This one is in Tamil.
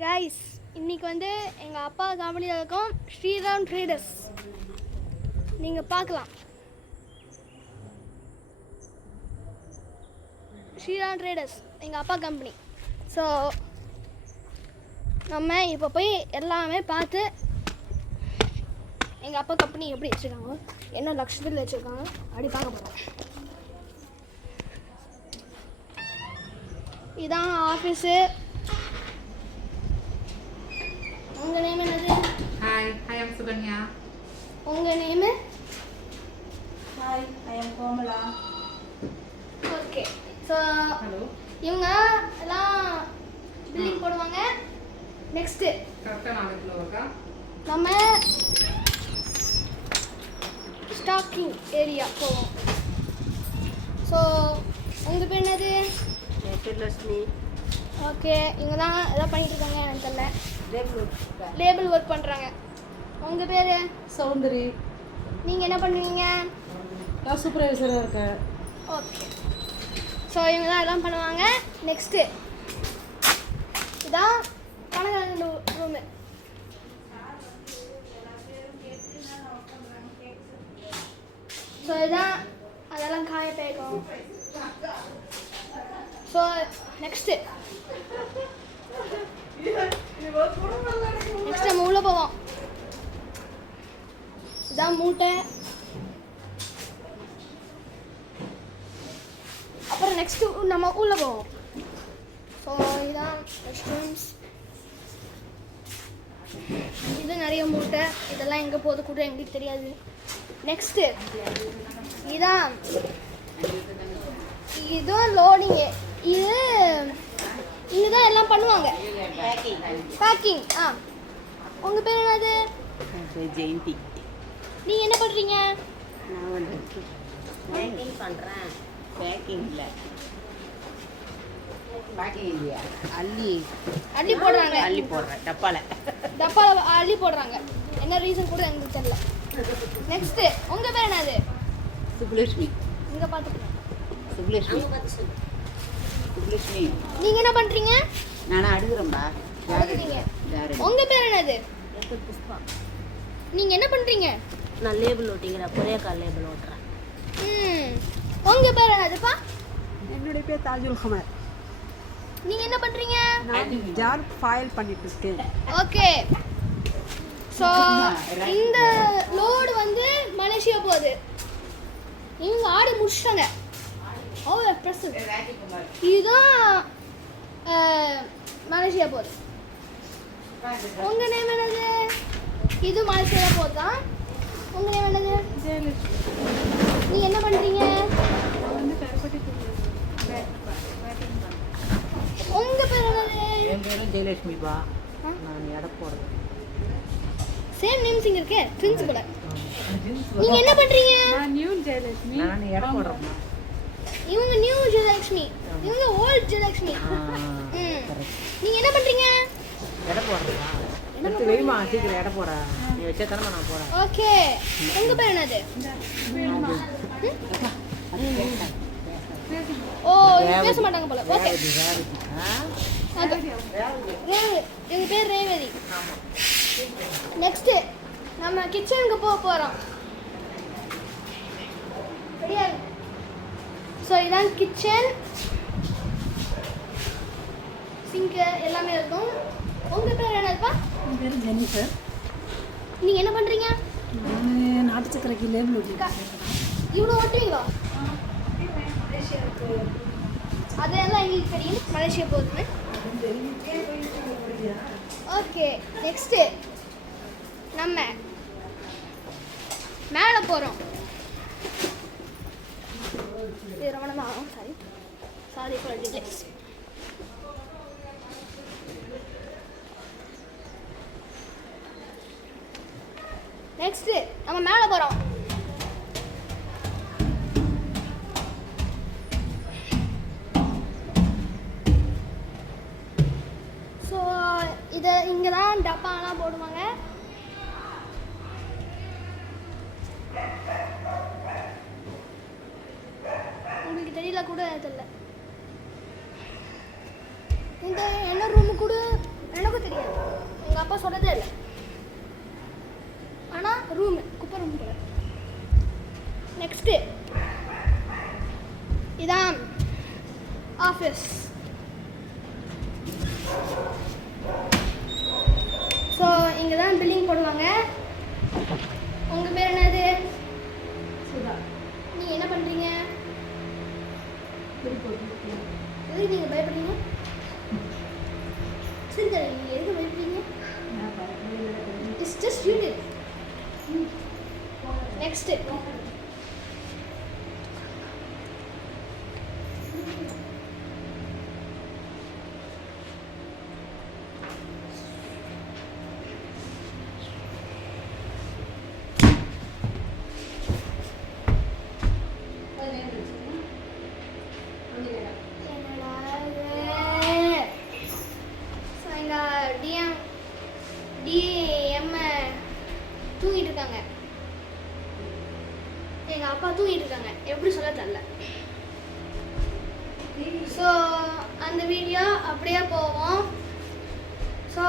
கைஸ், இன்னைக்கு வந்து எங்கள் அப்பா கம்பெனியில் இருக்கோம். ஸ்ரீராம் ட்ரேடர்ஸ் நீங்கள் பார்க்கலாம். ஸ்ரீராம் ட்ரேடர்ஸ் எங்கள் அப்பா கம்பெனி. ஸோ நம்ம இப்போ போய் எல்லாமே பார்த்து எங்கள் அப்பா கம்பெனி எப்படி வச்சுருக்காங்க, என்ன லட்சத்தில் வச்சுருக்காங்க அப்படி பார்க்க போகிறோம். இதான் ஆஃபீஸு. உங்கள் நேம் என்னது? Hi, I am Suganya. உங்கள் name? Hi, I am Komala. Okay. So Hello. இவங்க எல்லாம் பில்லிங் போடுவாங்க. நெக்ஸ்ட்டு கரெக்டாக 4 கிலோ இருக்கா? நம்ம ஸ்டாக்கிங் ஏரியா போவோம். ஸோ உங்கள் பேர் என்னது? Lashmi. ஓகே, இவங்க தான் எதாவது பண்ணிட்டு இருக்காங்க, எனக்கு தெரியல. லேபிள் ஒர்க் பண்ணுறாங்க. உங்கள் பேர்? சௌந்தரி. நீங்கள் என்ன பண்ணுவீங்க? நான் சூப்பர்வைசராக இருக்கேன். ஓகே. ஸோ இவங்க தான் எல்லாம் பண்ணுவாங்க. நெக்ஸ்ட்டு இதான் கணக்கான ரூமு. ஸோ இதான் அதெல்லாம் காய பேக்கும். ஸோ நெக்ஸ்ட்டு நம்ம உள்ளே போவோம். இதான் மூட்டை. அப்புறம் நெக்ஸ்ட்டு நம்ம உள்ளே போவோம். ஸோ இதுதான் ரெஸ்ட் ரூம்ஸ். இது நிறைய மூட்டை. இதெல்லாம் எங்கே போகுது கூட எங்களுக்கு தெரியாது. நெக்ஸ்ட்டு இதான் இதுவும் லோடிங்கு. இது இதுதான் எல்லாம் பண்ணுவாங்க. பேக்கிங். உங்கள் பேர் என்னது? ஜெயந்தி. நீங்கள் என்ன பண்ணுறீங்க? நான் வந்து பேக்கிங் பண்ணுறேன். பேக்கிங் இல்லை, பேக்கிங் இல்லையா, அள்ளி போடுறாங்க. அள்ளி போடுறேன் டப்பாவில் அள்ளி போடுறாங்க. என்ன ரீசன் கூட எனக்கு தெரியல. நெக்ஸ்ட்டு உங்கள் பேர் என்னது? சுப்புலட்சுமி. இங்கே பார்த்துக்கலாம். சுப்புலட்சுமி. நீங்கள் என்ன பண்ணுறீங்க? நான் அடுக்கிறேன்பா. அடுக்குறீங்க. உங்கள் பேர் என்னது? புஷ்பா. நீங்கள் என்ன பண்ணுறீங்க? நான் லேபிள் ஓட்டிக்கிறேன். கொரியாக்கா லேபிள் ஓட்டுறேன். உங்கள் பேர் என்னதுப்பா? என்னுடைய பேர் தாஜுல் ஹமர். நீங்கள் என்ன பண்ணுறீங்க? நான் ஜார் ஃபைல் பண்ணிட்டு இருக்கேன். ஓகே. ஸோ இந்த லோடு வந்து மலேசியா போகுது. இவங்க ஆடி முடிச்சிட்டாங்க. இதுதான் மலேசியா போகுது. உங்கள் நேம் என்னது? இது மலேசியா போகுதான். உங்கள் நேம் என்னது? நீங்கள் என்ன பண்ணுறீங்க? உங்கள் பேர் என்னது? என் பேரும் ஜெயலட்சுமிப்பா. நான் எடை போடுறேன். சேம் நேம்ஸ் இங்கே இருக்கே, ட்வின்ஸ் கூட. நீங்கள் என்ன பண்ணுறீங்க? நான் எடை போடுறேன். இவங்க நியூ ஜெயலட்சுமி, இவங்க ஓல்ட் ஜெயலட்சுமி. நீங்கள் என்ன பண்ணுறீங்க? எடை போடுறா. எடுத்து வெயிமா, சீக்கிரம் எடை போட. நீ வச்ச தரமா நான் போறேன். ஓகே. உங்கள் பேர் என்னது? ஓ, பேச மாட்டாங்க போல. ஓகே. எங்கள் பேர் ரேவதி. நெக்ஸ்ட்டு நம்ம கிச்சனுக்கு போக போகிறோம். ஸோ இதான் கிச்சன். சிங்கு எல்லாமே இருக்கும். உங்கள் பேர் என்னதுப்பா? என் பேர் ஜெனிஃபர். நீங்கள் என்ன பண்ணுறீங்க? நான் நாட்டு சக்கரைக்கு லேபிள் ஓட்டிருக்கேன். இவ்வளோ ஓட்டுவீங்களா? அதெல்லாம் எங்களுக்கு தெரியும், மலேசியா போகுதுன்னு. ஓகே. நெக்ஸ்ட்டு நம்ம மேலே போகிறோம். இது ரொம்ப நேரம் ஆகும். Sorry for delays. நெக்ஸ்ட்டு நம்ம மேலே போகிறோம். ஸோ இதை இங்கே தான் டப்பாலாம் போடுவாங்க. உங்களுக்கு தெரியல கூட தெரியல. இந்த என்ன ரூமு கூட எனக்கும் தெரியல. அப்பா சொன்னதே இல்லை. ஆனால் ரூமு குப்பை ரூம் போல. நெக்ஸ்ட்டு இதான் ஆஃபீஸ். ஸோ இங்கே தான் பில்லிங் போடுவாங்க. உங்கள் பேர் என்னது? சுதா. நீங்கள் என்ன பண்ணுறீங்க? எதுக்கு நீங்கள் பயப்படுறீங்க? சரி சரி, நீங்கள் எதுக்கு பயப்படுறீங்க? It's just YouTube. நெக்ஸ்ட்டு தூங்கிட்டு இருக்காங்க. எங்கள் அப்பா தூங்கிட்டு இருக்காங்க, எப்படி சொல்ல தெரியல. ஸோ அந்த வீடியோ அப்படியே போவோம். ஸோ